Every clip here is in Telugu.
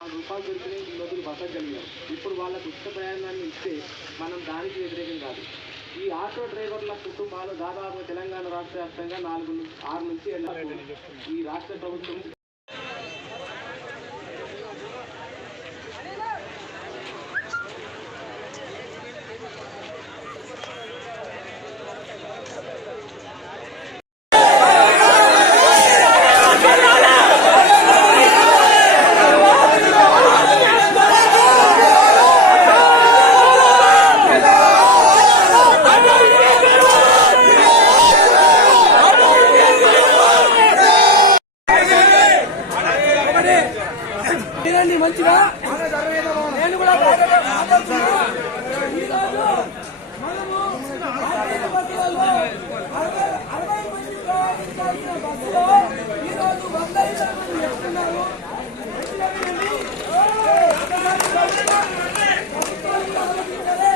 రూపాయలు దొరికినాయి ఈ రోజులు బతకగలిగాం. ఇప్పుడు వాళ్ళకు ఉచిత ప్రయాణాన్ని ఇస్తే మనం దానికి వ్యతిరేకం కాదు. ఈ ఆటో డ్రైవర్ల కుటుంబాలు దాదాపు తెలంగాణ రాష్ట్ర వ్యాప్తంగా నాలుగు ఆరు నుంచి ఈ రాష్ట్ర ప్రభుత్వం వినండి మంచిగా నేను కూడా బాగా మాట్లాడుతున్నా. ఈరోజు మనము ఆర్టీసీ బస్సులలో అరవై అరవై మంది ప్రయాణించాల్సిన బస్సులో ఈరోజు వంద ఇరవై మంది ఎక్కుతున్నారు మంచిగా వినండి. ప్రభుత్వానికి ఆలోచించాలి.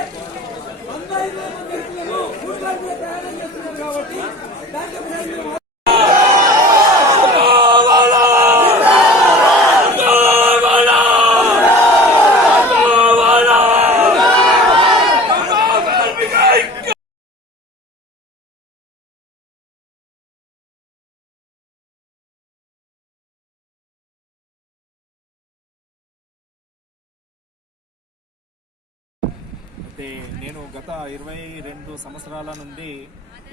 వంద ఇరవై మంది ఎక్కుతున్నారు మూడు గంటల ప్రయాణం చేస్తున్నారు కాబట్టి దానికి ప్రయాణం అయితే నేను గత ఇరవై రెండు సంవత్సరాల నుండి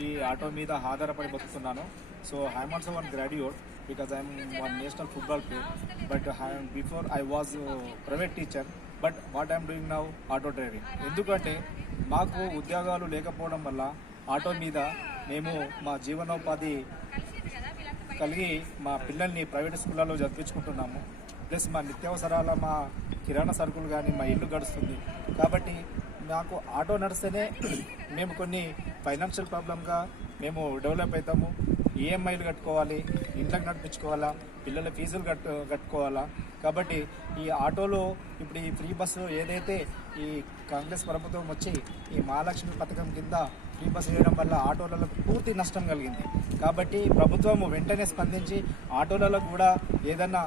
ఈ ఆటో మీద ఆధారపడి బతుకుతున్నాను. So I'm also one graduate because I'm one national football player but before I was private teacher but what I'm doing now auto driving ఎందుకంటే మాకు ఉద్యోగాలు లేకపోవడం వల్ల ఆటో మీద మేము మా జీవనోపాధి కలిగి మా పిల్లల్ని ప్రైవేట్ స్కూళ్ళలో చదివించుకుంటున్నాము. ప్లస్ మా నిత్యావసరాల మా కిరాణా సరుకులు కానీ మా ఇల్లు గడుస్తుంది. కాబట్టి నాకు ఆటో నడిస్తేనే మేము కొన్ని ఫైనాన్షియల్ ప్రాబ్లంగా మేము డెవలప్ అవుతాము. ఈఎంఐలు కట్టుకోవాలి ఇంట్లోకి నడిపించుకోవాలా పిల్లల ఫీజులు కట్టు కట్టుకోవాలా. కాబట్టి ఈ ఆటోలో ఇప్పుడు ఈ ఫ్రీ బస్సు ఏదైతే ఈ కాంగ్రెస్ ప్రభుత్వం వచ్చి ఈ మహాలక్ష్మి పథకం కింద ఫ్రీ బస్సు వేయడం వల్ల ఆటోలలో పూర్తి నష్టం కలిగింది. కాబట్టి ప్రభుత్వం వెంటనే స్పందించి ఆటోలలో కూడా ఏదన్నా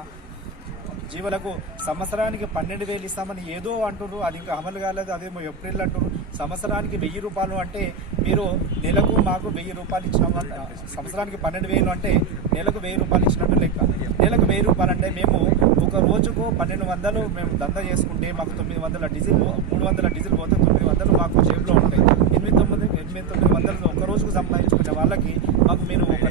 జీవులకు సంవత్సరానికి పన్నెండు వేలు ఇస్తామని ఏదో అంటున్నారు అది ఇంకా అమలు కాలేదు. అదేమో ఏప్రిల్ అంటున్నారు సంవత్సరానికి వెయ్యి రూపాయలు అంటే మీరు నెలకు మాకు వెయ్యి రూపాయలు ఇచ్చిన సంవత్సరానికి పన్నెండు వేలు అంటే నెలకు వెయ్యి రూపాయలు ఇచ్చినట్టు లెక్క. నెలకు వెయ్యి రూపాయలు అంటే మేము ఒక రోజుకు పన్నెండు వందలు మేము దందా చేసుకుంటే మాకు తొమ్మిది వందల డీజిల్ మూడు వందల డీజిల్ పోతే తొమ్మిది వందలు మాకు జేబులో ఉంటాయి. ఎనిమిది తొమ్మిది ఎనిమిది తొమ్మిది వందలు ఒక రోజుకు సంపాదించుకునే వాళ్ళకి మాకు మీరు ఒక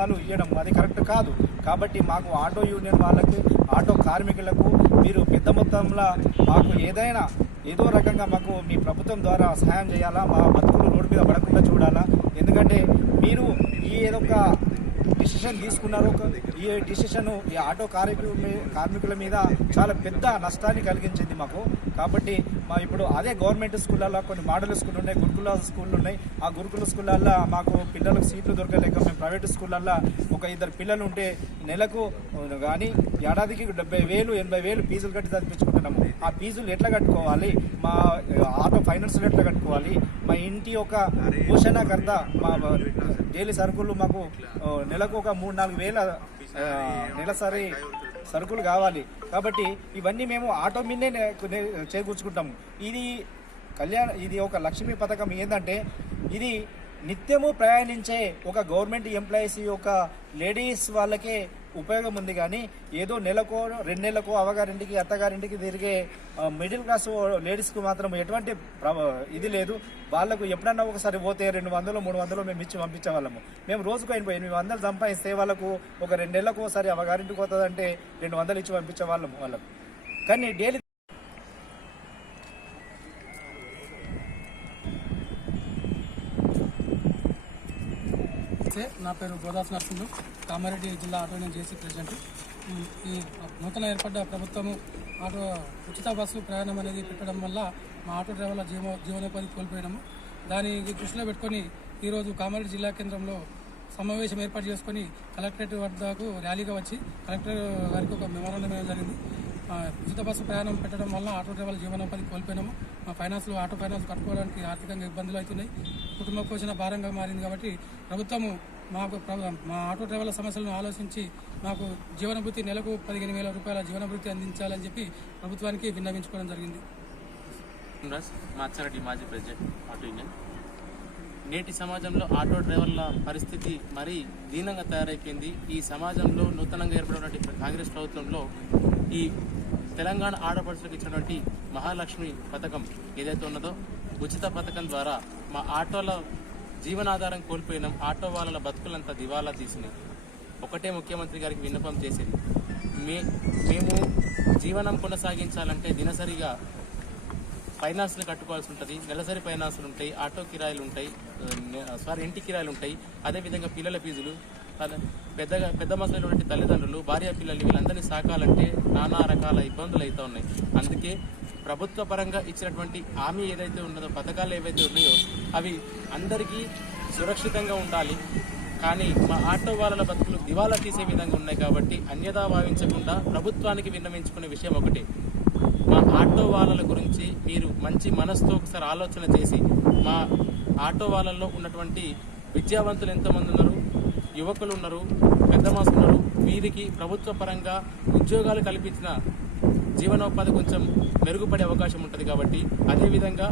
సందర్భాలు ఇవ్వడం అది కరెక్ట్ కాదు. కాబట్టి మాకు ఆటో యూనియన్ వాళ్ళకు ఆటో కార్మికులకు మీరు పెద్ద మొత్తంలో మాకు ఏదైనా ఏదో రకంగా మాకు మీ ప్రభుత్వం ద్వారా సహాయం చేయాలా? మా బతుకులు రోడ్డు మీద పడకుండా చూడాలా? ఎందుకంటే మీరు ఈ ఏదో ఒక డిసిషన్ తీసుకున్నారు. ఒక- ఈ డిసిషన్ ఈ ఆటో కార్మికుల కార్మికుల మీద చాలా పెద్ద నష్టాన్ని కలిగించింది మాకు. కాబట్టి మా ఇప్పుడు అదే గవర్నమెంట్ స్కూళ్ళల్లో కొన్ని మోడల్ స్కూల్ ఉన్నాయి గురుకుల స్కూళ్ళు ఉన్నాయి. ఆ గురుకుల స్కూళ్ళల్లో మాకు పిల్లలకు సీట్లు దొరకలేక మేము ప్రైవేట్ స్కూళ్ళల్లో ఒక ఇద్దరు పిల్లలు ఉంటే నెలకు కానీ ఏడాదికి డెబ్బై వేలు ఎనభై వేలు ఫీజులు కట్టి చదివించుకుంటున్నాము. ఆ ఫీజులు ఎట్లా కట్టుకోవాలి? మా ఆటో కట్టుకోవాలి మా ఇంటి ఒక పోషణకర్త మా డైలీ సరుకులు మాకు నెలకు ఒక మూడు నాలుగు వేల నెలసరి సరుకులు కావాలి. కాబట్టి ఇవన్నీ మేము ఆటో మీదే చేకూర్చుకుంటాము. ఇది కళ్యాణ ఇది ఒక లక్ష్మీ పథకం ఏంటంటే ఇది నిత్యము ప్రయాణించే ఒక గవర్నమెంట్ ఎంప్లాయీస్ యొక్క లేడీస్ వాళ్ళకే ఉపయోగం ఉంది కానీ ఏదో నెలకో రెండు నెలలకో అవగారింటికి అత్తగారింటికి తిరిగే మిడిల్ క్లాస్ లేడీస్కి మాత్రం ఎటువంటి ఇది లేదు. వాళ్ళకు ఎప్పుడన్నా ఒకసారి పోతే రెండు వందలు మూడు వందలు మేము ఇచ్చి పంపించే వాళ్ళము మేము రోజుకు అయిన ఎనిమిది వందలు సంపాదిస్తే వాళ్ళకు ఒక రెండు నెలలకు ఒకసారి అవగారింటికి పోతుందంటే రెండు వందలు ఇచ్చి పంపించే వాళ్ళము వాళ్ళకు. కానీ డైలీ నా పేరు గోదాస్ నర్సింహు. కామారెడ్డి జిల్లా ఆటో నేను చేసి ప్రెసిడెంట్. ఈ నూతన ఏర్పడ్డ ప్రభుత్వము ఆటో ఉచిత బస్సు ప్రయాణం అనేది పెట్టడం వల్ల మా ఆటో డ్రైవర్ల జీవ జీవనోపాధి కోల్పోయడము దాని దృష్టిలో పెట్టుకొని ఈరోజు కామారెడ్డి జిల్లా కేంద్రంలో సమావేశం ఏర్పాటు చేసుకొని కలెక్టరేట్ వద్దకు ర్యాలీగా వచ్చి కలెక్టర్ గారికి ఒక మెమోరాండం ఇవ్వడం జరిగింది. ఉచిత బస్సు ప్రయాణం పెట్టడం వల్ల ఆటో డ్రైవర్ల జీవనోపాధి కోల్పోయినాము. మా ఫైనాన్స్లో ఆటో ఫైనాన్స్ కట్టుకోవడానికి ఆర్థికంగా ఇబ్బందులు అవుతున్నాయి. కుటుంబ పోషణ భారంగా మారింది కాబట్టి ప్రభుత్వము మాకు ప్ర- మా ఆటో డ్రైవర్ల సమస్యలను ఆలోచించి మాకు జీవనభృతి నెలకు పదిహేను వేల రూపాయల జీవనభృతి అందించాలని చెప్పి ప్రభుత్వానికి విన్నవించుకోవడం జరిగింది. మాచారెడ్డి మాజీ ప్రెసిడెంట్ ఆటో యూనియన్. నేటి సమాజంలో ఆటో డ్రైవర్ల పరిస్థితి మరీ దీనంగా తయారైపోయింది. ఈ సమాజంలో నూతనంగా ఏర్పడినటువంటి కాంగ్రెస్ ప్రభుత్వంలో ఈ తెలంగాణ ఆడపడుచులకు ఇచ్చినటువంటి మహాలక్ష్మి పథకం ఏదైతే ఉన్నదో ఉచిత పథకం ద్వారా మా ఆటోల జీవనాధారం కోల్పోయినాం ఆటో వాళ్ళ బతుకులంతా దివాలా తీసినాయి. ఒకటే ముఖ్యమంత్రి గారికి విన్నపం చేసేది. మే మేము జీవనం కొనసాగించాలంటే దినసరిగా ఫైనాన్స్లు కట్టుకోవాల్సి ఉంటుంది. నెలసరి ఫైనాన్స్లు ఉంటాయి ఆటో కిరాయిలు ఉంటాయి సారీ ఇంటి కిరాయిలు ఉంటాయి. అదేవిధంగా పిల్లల ఫీజులు పెద్దగా పెద్ద మసలైనటువంటి తల్లిదండ్రులు భార్య పిల్లలు వీళ్ళందరినీ సాకాలంటే నానా రకాల ఇబ్బందులు అయితే ఉన్నాయి. అందుకే ప్రభుత్వ పరంగా ఇచ్చినటువంటి హామీ ఏదైతే ఉన్నదో పథకాలు ఏవైతే ఉన్నాయో అవి అందరికీ సురక్షితంగా ఉండాలి. కానీ మా ఆటో వాళ్ళ బతుకులు దివాలా తీసే విధంగా ఉన్నాయి కాబట్టి అన్యదా భావించకుండా ప్రభుత్వానికి విన్నవించుకునే విషయం ఒకటే. మా ఆటో వాళ్ళ గురించి మీరు మంచి మనసుతో ఒకసారి ఆలోచన చేసి మా ఆటో వాళ్ళల్లో ఉన్నటువంటి విద్యావంతులు ఎంతమంది ఉన్నారు యువకులు ఉన్నారు పెద్ద మాసు ఉన్నారు వీరికి ప్రభుత్వ పరంగా ఉద్యోగాలు కల్పించిన జీవనోపాధి కొంచెం మెరుగుపడే అవకాశం ఉంటుంది కాబట్టి అదేవిధంగా